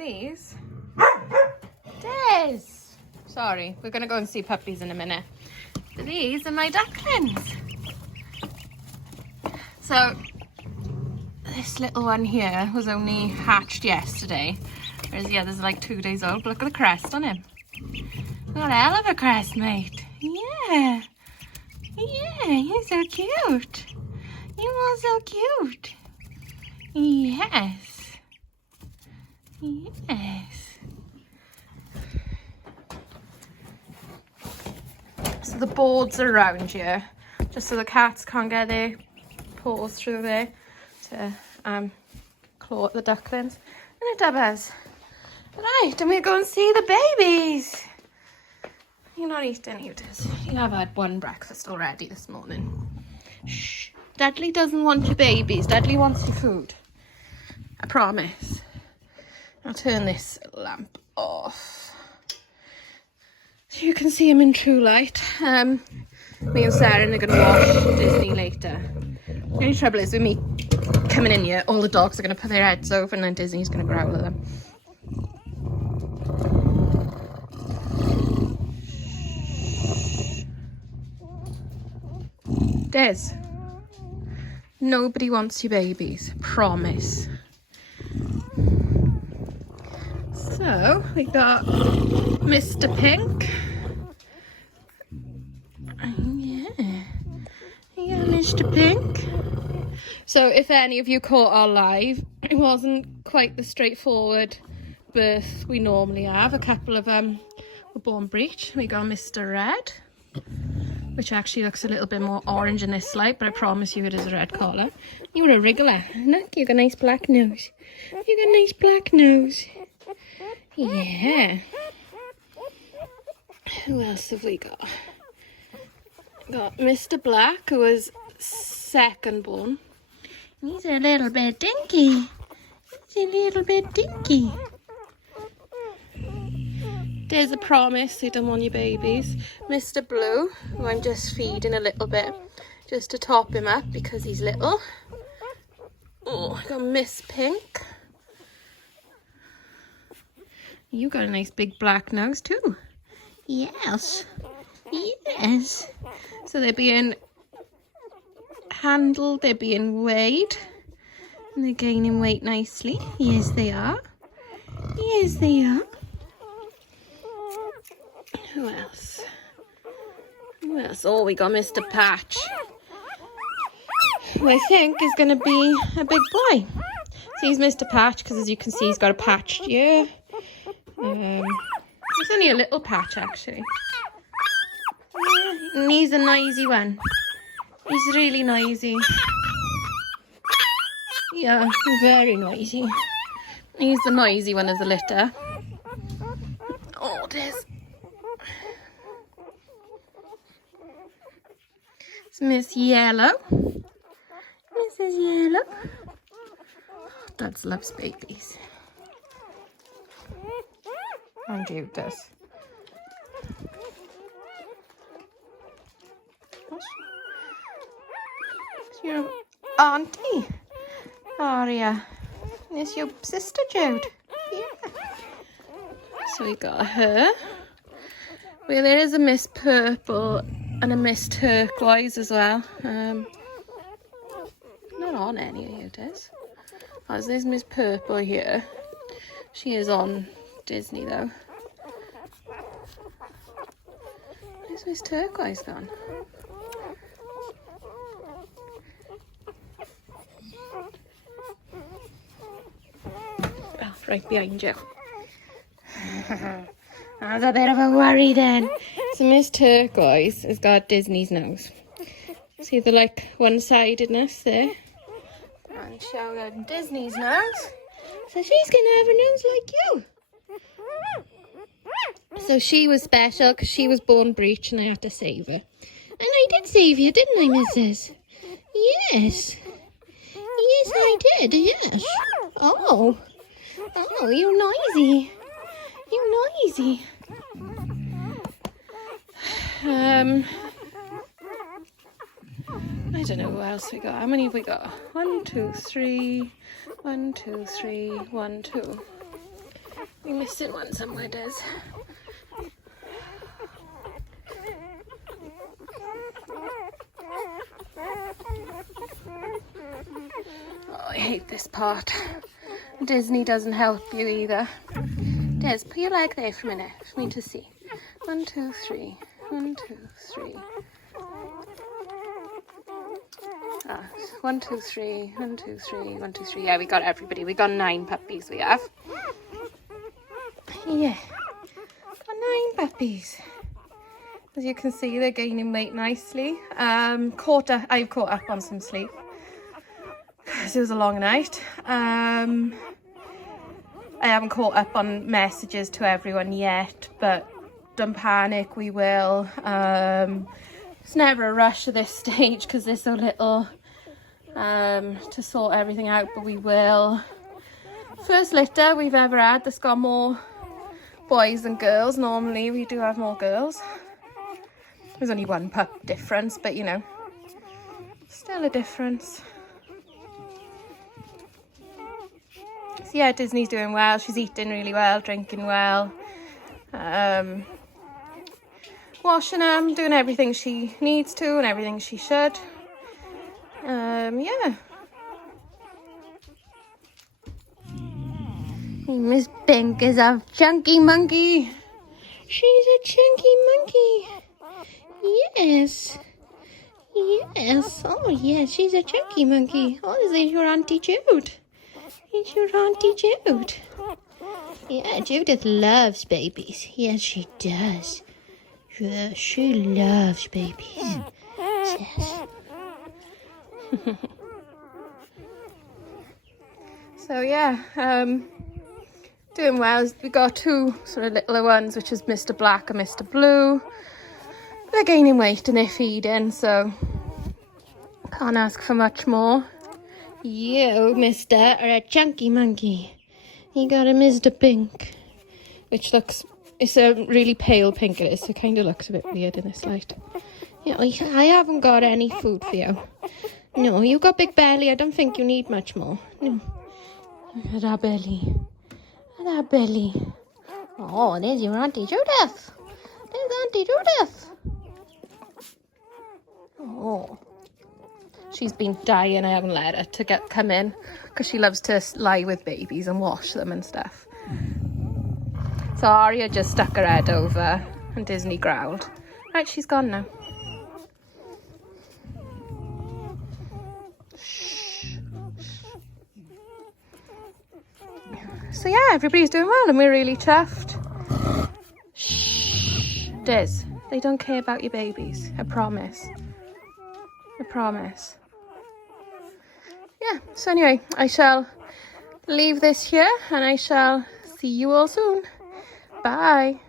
these. Des! Sorry, we're going to go and see puppies in a minute. So these are my ducklings. So this little one here was only hatched yesterday, whereas the others are like 2 days old. But look at the crest on him. What a hell of a crest, mate. Yeah. Yeah, you're so cute. You are so cute. Yes. Yes. So the boards are around here, just so the cats can't get their paws through there to claw at the ducklings. And the dubbers. Right, and we'll go and see the babies. You're not eating, you did. You have had one breakfast already this morning. Shh. Dudley doesn't want your babies. Dudley wants your food. I promise. I'll turn this lamp off so you can see him in true light. Me and Sarah are going to watch Disney later. The only trouble is with me coming in here, all the dogs are going to put their heads over and then Disney's going to growl at them. Des, nobody wants your babies, promise. So we got Mr. Pink. Yeah, you got Mr. Pink. So if any of you caught our live, it wasn't quite the straightforward birth we normally have. A couple of were born breech. We got Mr. Red, which actually looks a little bit more orange in this light, but I promise you it is a red collar. You're a wriggler. Look, you've got a nice black nose. You've got a nice black nose. Yeah. Who else have we got? Got Mr. Black, who was second born. He's a little bit dinky. He's a little bit dinky. There's a promise they don't want your babies. Mr. Blue, who I'm just feeding a little bit just to top him up because he's little. Oh, got Miss Pink. You got a nice big black nose too. Yes. Yes. So they're being handled, they're being weighed. And they're gaining weight nicely. Yes, they are. Yes, they are. Who else? Who else? Oh, we got Mr. Patch, who I think is going to be a big boy. So he's Mr. Patch because, as you can see, he's got a patched ear. It's only a little patch, actually. And he's a noisy one. He's really noisy. Yeah, very noisy. He's the noisy one of the litter. Oh, there's... It's Miss Yellow. Mrs. Yellow. Dad loves babies. And you does. It's your auntie, Aria. It's your sister, Jude. Yeah. So we got her. Well, there is a Miss Purple and a Miss Turquoise as well. Not on any of you, Des. Oh, there's Miss Purple here. She is on Disney though. Where's Miss Turquoise gone? Oh, right behind you. That's a bit of a worry then. So Miss Turquoise has got Disney's nose. See the like one-sidedness there? And she'll got Disney's nose. So she's gonna have a nose like you. So she was special because she was born breech and I had to save her. And I did save you, didn't I, Mrs.? Yes. Yes, I did, yes. Oh. Oh, you're noisy. You're noisy. I don't know who else we got. How many have we got? 1, 2, 3. 1, 2, 3. 1, 2. We're missing one somewhere, Des. Oh, I hate this part. Disney doesn't help you either. Des, put your leg there for a minute for me to see. 1, 2, 3. 1, 2, 3. 1, 2, 3. 1, 2, 3. 1, 2, 3. Yeah, we got everybody. We got 9 puppies. We have. Yeah, got 9 puppies. As you can see, they're gaining weight nicely. I've caught up on some sleep because it was a long night. I haven't caught up on messages to everyone yet, but don't panic, we will. It's never a rush at this stage because there's so little to sort everything out, but we will. First litter we've ever had that's got more boys than girls. Normally we do have more girls. There's only 1 pup difference, but you know, still a difference. So yeah, Disney's doing well. She's eating really well, drinking well, washing them, doing everything she needs to and everything she should. Yeah. Miss Pink is a chunky monkey. She's a chunky monkey. Yes. Yes. Oh, yes, she's a chunky monkey. Oh, this is your Auntie Jude. It's your Auntie Jude. Yeah, Judith loves babies. Yes, she does. Yeah, she loves babies. Yes. So yeah, doing well. We got 2 sort of littler ones, which is Mr. Black and Mr. Blue. They're gaining weight and they're feeding, so can't ask for much more. You, mister, are a chunky monkey. You got a Mr. Pink, which looks, it's a really pale pink it is, so it kind of looks a bit weird in this light. You know, I haven't got any food for you. No, you got big belly. I don't think you need much more. No. Look at that belly. Look at that belly. Oh, there's your Auntie Judith. There's Auntie Judith. Oh. She's been dying. I haven't let her to come in because she loves to lie with babies and wash them and stuff. So Aria just stuck her head over and Disney growled. Right, she's gone now. So yeah, everybody's doing well and we're really chuffed. Shh. Diz, they don't care about your babies. I promise. I promise. Yeah, so anyway, I shall leave this here and I shall see you all soon. Bye.